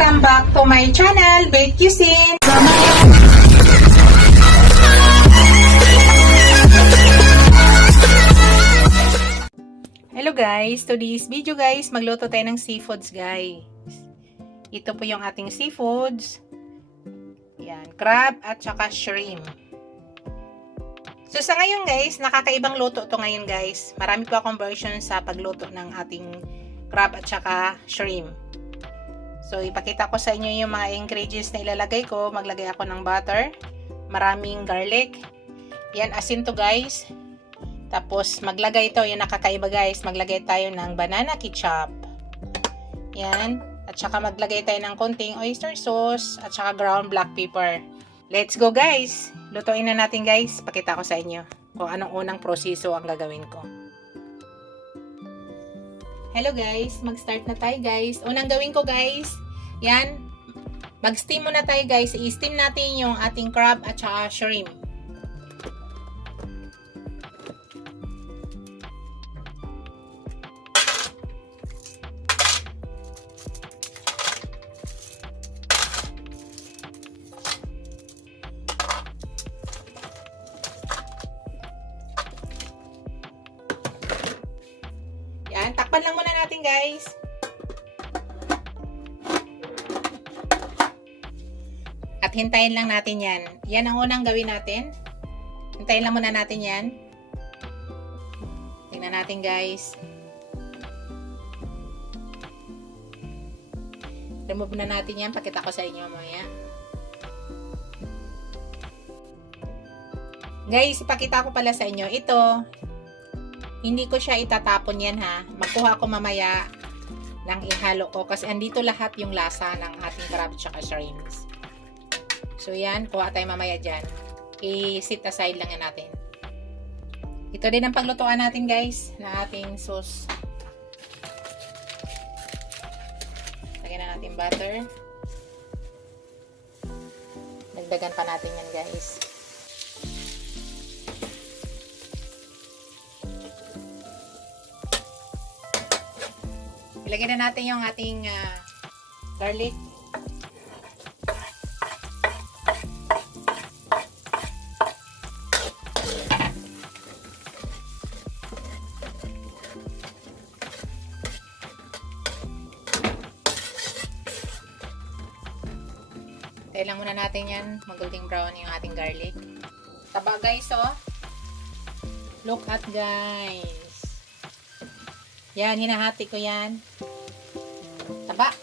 Welcome back to my channel, Bake Cuisine. Hello guys, today's video guys, magluto tayo ng seafoods guys. Ito po yung ating seafoods. Yan, crab at saka shrimp. So sa ngayon guys, nakakaibang luto to ngayon guys. Marami po akong version sa pagluto ng ating crab at saka shrimp. So ipakita ko sa inyo yung mga ingredients na ilalagay ko. Maglagay ako ng butter, maraming garlic. Yan, asin to guys. Tapos maglagay ito, yung nakakaiba guys, maglagay tayo ng banana ketchup. Yan. At saka maglagay tayo ng konting oyster sauce at saka ground black pepper. Let's go guys! Lutuin na natin guys. Pakita ko sa inyo kung anong unang proseso ang gagawin ko. Hello guys! Mag-start na tayo guys. Unang gawin ko guys, yan. Mag-steam muna tayo guys. I-steam natin yung ating crab at saka shrimp. Yan, takpan lang muna natin guys. At hintayin lang natin yan. Yan ang unang gawin natin. Hintayin lang muna natin yan. Tingnan natin guys. Remove na natin yan. Pakita ko sa inyo mamaya. Guys, ipakita ko pala sa inyo. Ito, hindi ko siya itatapon yan ha. Magkuha ko mamaya ng ihalo ko kasi andito lahat yung lasa ng ating crab at shrimps. So yan, kuha tayo mamaya dyan. I-sit aside lang yan natin. Ito din ang paglutuan natin guys na ating sauce. Lagyan na natin butter. Dagdagan pa natin yan guys. Ilagay na natin yung ating garlic. Tayo lang muna natin yan. Mag-golden brown yung ating garlic. Taba guys oh. Look at guys. Yan, hinahati ko yan. Taba.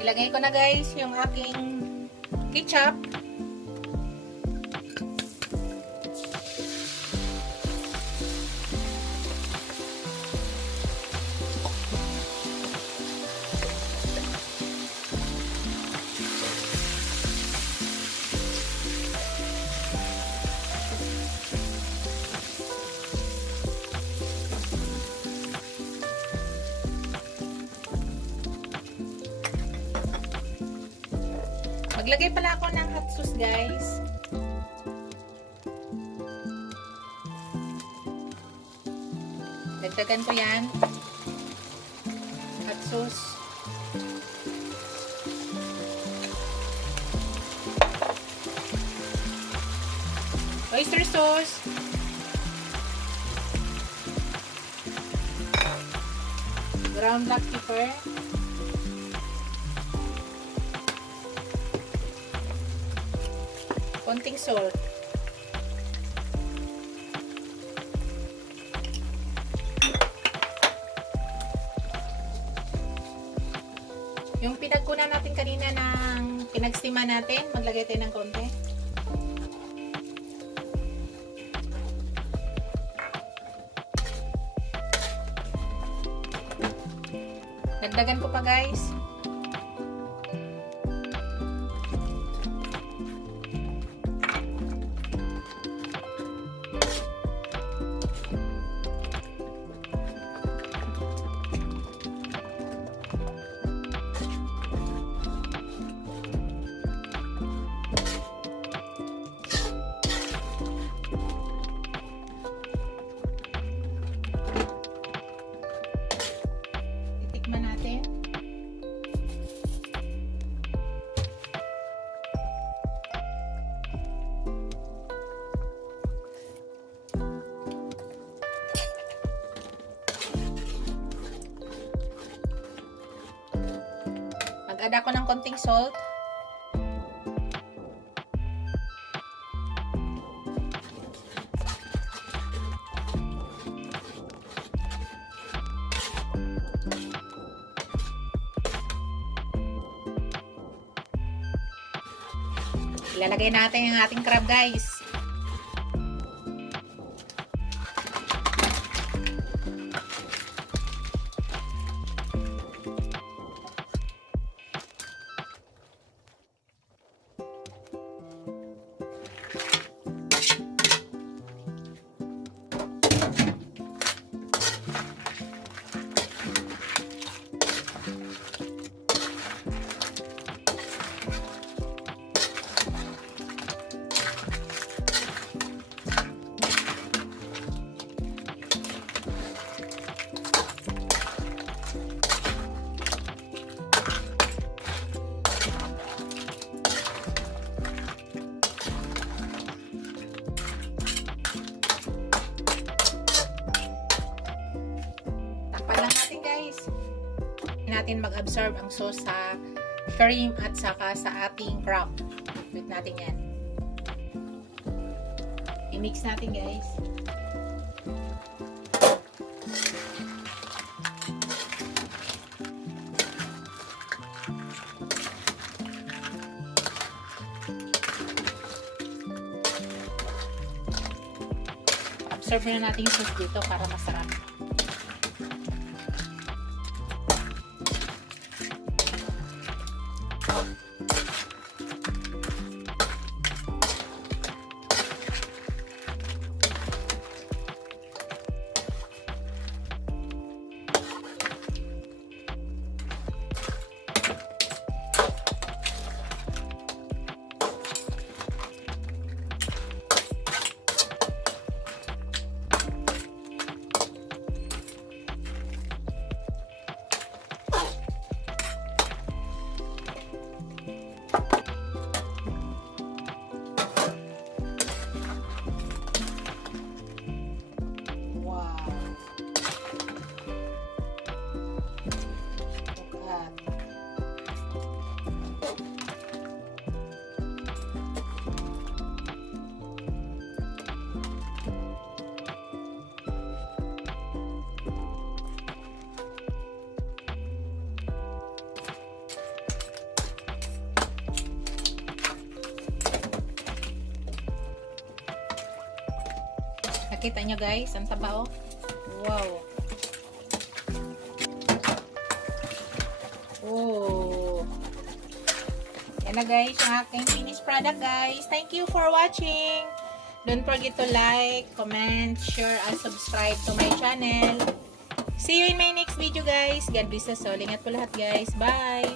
Ilagay ko na guys yung aking ketchup. Maglagay pala ako ng hot sauce guys. Dagdagan ko yan. Hot sauce. Oyster sauce. Ground black pepper. Konting salt. Yung pinagkunan natin kanina ng pinagstima natin, maglagay tayo ng konti. Dagdagan ko pa guys. Mag-add ako ng konting salt. Ilalagay natin yung ating crab, guys. Natin mag-absorb ang sauce sa shrimp at saka sa ating crab. Wait natin yan. I-mix natin, guys. Absorb na natin yung sauce dito para masarap. Nakita nyo, guys, ang taba, oh. Wow. Oh. Yan na, guys, yung aking finished product, guys. Thank you for watching. Don't forget to like, comment, share, and subscribe to my channel. See you in my next video, guys. God bless us all. Ingat po lahat, guys. Bye!